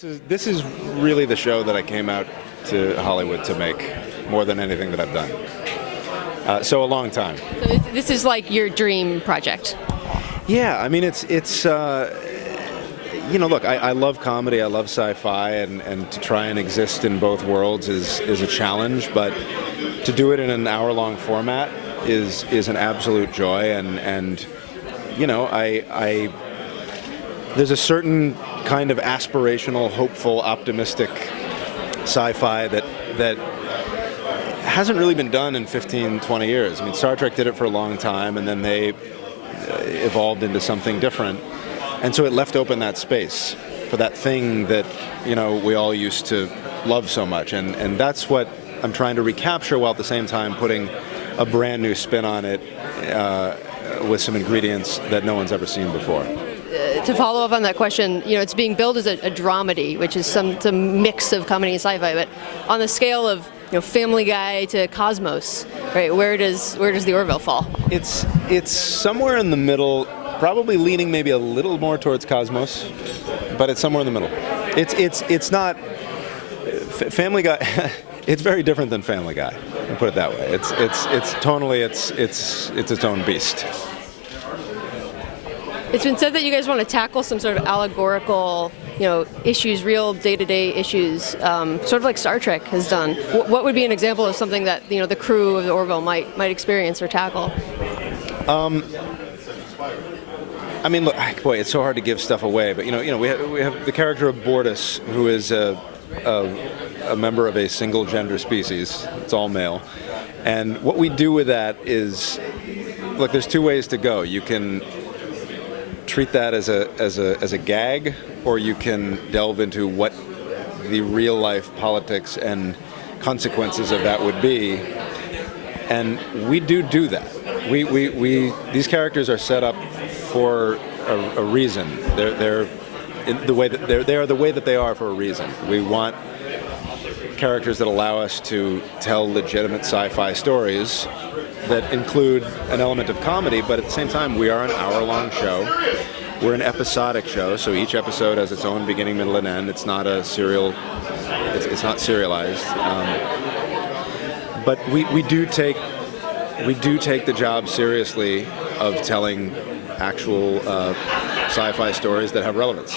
This is really the show that I came out to Hollywood to make, more than anything that I've done. So a long time. So this is like your dream project. Yeah, I mean it's look, I love comedy, I love sci-fi, and to try and exist in both worlds is a challenge, but to do it in an hour-long format is an absolute joy, and I there's a certain kind of aspirational, hopeful, optimistic sci-fi that hasn't really been done in 15, 20 years. I mean, Star Trek did it for a long time, and then they evolved into something different. And so it left open that space for that thing that, we all used to love so much. And that's what I'm trying to recapture, while at the same time putting a brand new spin on it with some ingredients that no one's ever seen before. To follow up on that question, it's being billed as a dramedy, which is some mix of comedy and sci-fi. But on the scale of Family Guy to Cosmos, right? Where does the Orville fall? It's somewhere in the middle, probably leaning maybe a little more towards Cosmos, but it's somewhere in the middle. It's not Family Guy. It's very different than Family Guy. I'll put it that way. It's tonally it's its own beast. It's been said that you guys want to tackle some sort of allegorical, issues, real day-to-day issues, sort of like Star Trek has done. What would be an example of something that the crew of the Orville might experience or tackle? I mean, look, boy, it's so hard to give stuff away. But we have the character of Bortus, who is a member of a single gender species. It's all male, and what we do with that is, look, there's two ways to go. You can treat that as a gag, or you can delve into what the real life politics and consequences of that would be, and we do that. We these characters are set up for a reason. They're in the way that they are the way that they are for a reason. We want characters that allow us to tell legitimate sci-fi stories that include an element of comedy, but at the same time, we are an hour-long show. We're an episodic show, so each episode has its own beginning, middle, and end. It's not a serial. It's not serialized. But we do take the job seriously of telling actual sci-fi stories that have relevance.